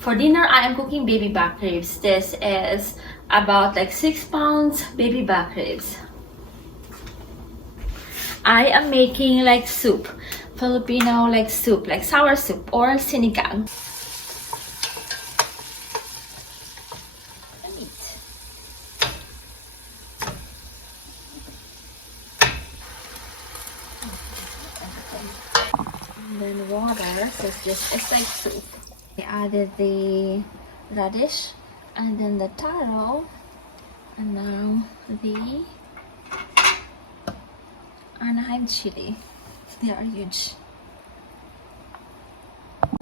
For dinner, I am cooking baby back ribs. This is about like 6 pounds baby back ribs. I am making like soup, Filipino like soup, like sour soup or sinigang. And then water, so it's like soup. I added the radish and then the taro, and now the Anaheim chili. They are huge.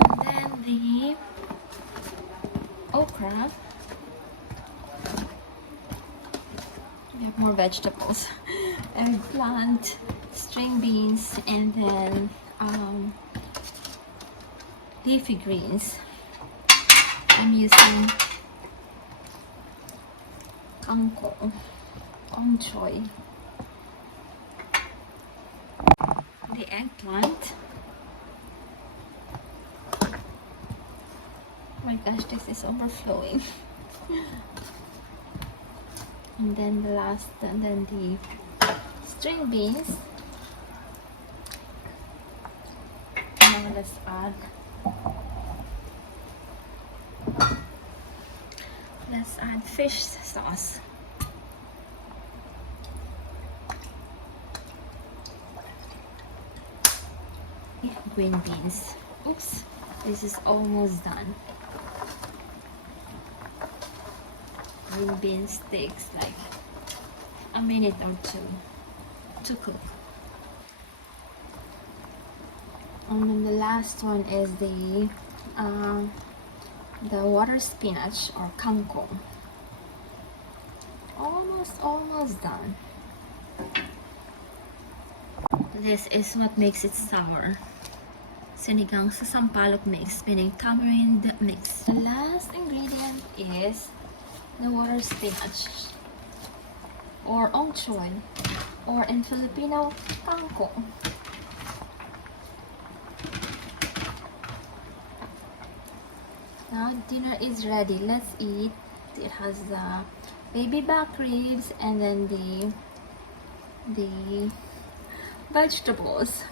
And then the okra. We have more vegetables. Eggplant, string beans, and then leafy greens. I'm using kangkong, choy. The eggplant. Oh my gosh, this is overflowing. And then the string beans. Now let's add fish sauce. Green beans. Oops, this is almost done. Green beans takes like a minute or two to cook. And then the last one is the water spinach or kangkong. Almost done. This is what makes it sour. Sinigang sa sampalok mix, meaning tamarind mix. The last ingredient is the water spinach or choy, or in Filipino, kangkong. Now dinner is ready. Let's eat. It has the baby back ribs and then the vegetables.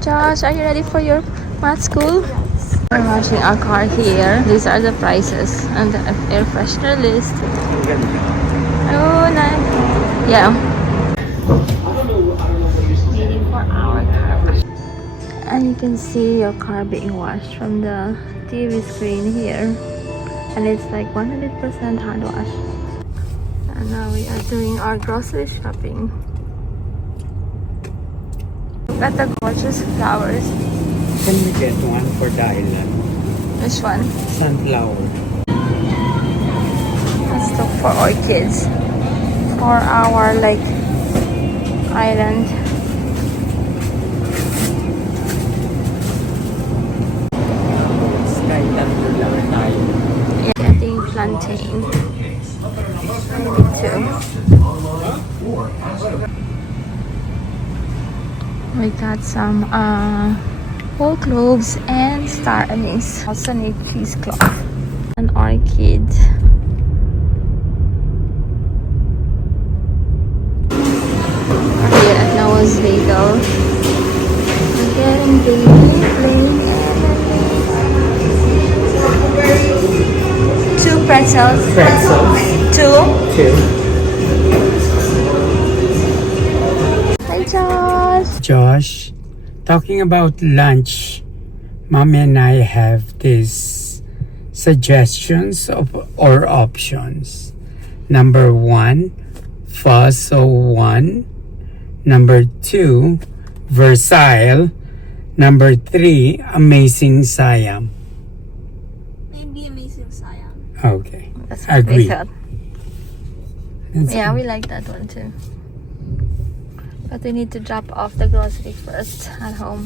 Josh, are you ready for your math school? Yes. We're washing our car here. These are the prices and the air freshener list. Oh, nice. Yeah. Waiting for our car wash. And you can see your car being washed from the TV screen here. And it's like 100% hand wash. And now we are doing our grocery shopping. Look at the gorgeous flowers. Can we get one for the island? Which one? Sunflower. Let's look for orchids for our like island. Yeah, getting plantain. Maybe two. We got some whole cloves and star anise. Also need cheesecloth. An orchid. Here at Noah's Bagel. We're getting baby plain and 2 pretzels. Two. Hi Josh. Josh, talking about lunch, Mommy and I have these suggestions or options. Number 1, Faso 1. Number 2, Versailles. Number 3, Amazing Siam. Maybe Amazing Siam. Okay, That's what agree. we thought. Yeah, we like that one too. But we need to drop off the groceries first at home.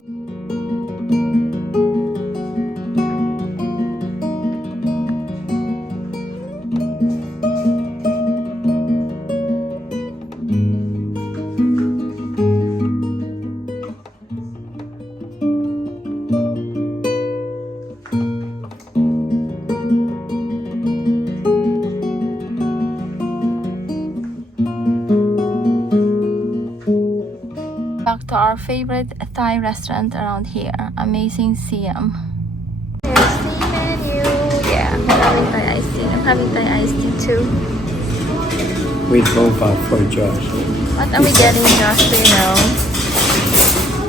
to our favorite Thai restaurant around here, Amazing Siam. Here's the menu. Yeah, I'm having Thai iced tea. I'm having Thai iced tea too. We both are for Josh. What are we getting, Josh? Do you know?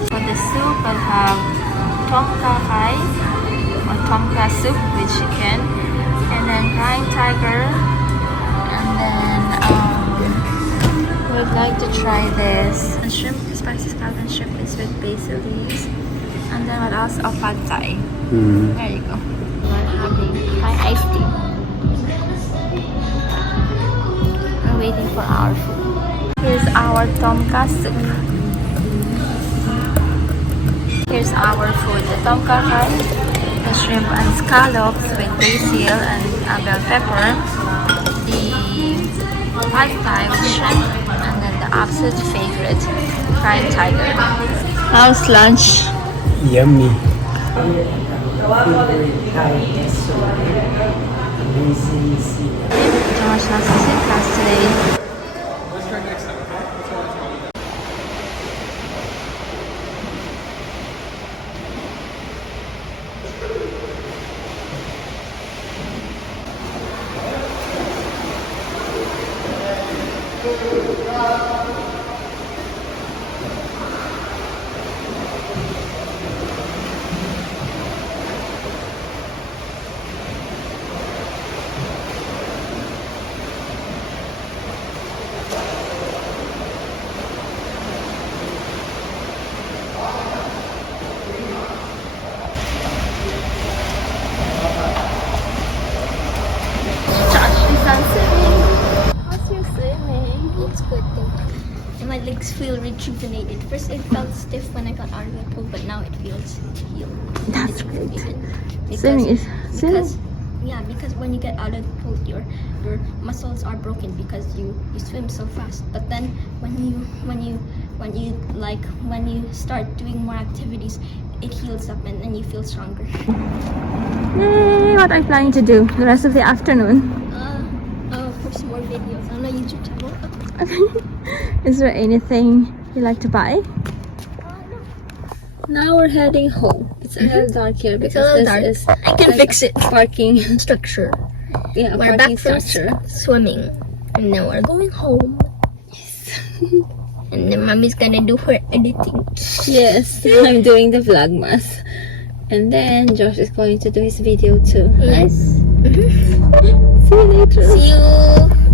For the soup, I'll have tom kha gai or tom kha soup with chicken, and then Crying Tiger, and then we'd like to try this and shrimp, spicy scallop and shrimp is with basil leaves, and then what else? Oh, pad thai. There you go. We're having Thai iced tea. We're waiting for our food. Here's our tom kha soup. Here's our food: the tom kha gai, the shrimp and scallops with basil and bell pepper, the pad thai with shrimp, and then the absolute favorite, Crying Tiger. How's lunch? Yummy. Josh has to sit class today. My legs feel rejuvenated. First it felt stiff when I got out of the pool, but now it feels healed. That's great. Because when you get out of the pool, your muscles are broken because you swim so fast. But then when you start doing more activities, it heals up and then you feel stronger. Yay! What are you planning to do the rest of the afternoon? Post more videos on my YouTube channel. Is there anything you like to buy? Now we're heading home. It's a little dark here because this is I can fix it. parking Structure. Yeah, We're parking back from structure. swimming, and now we're going home. And then mommy's gonna do her editing. Yes, I'm doing the Vlogmas. And then Josh is going to do his video too. Yes. See you later. See you.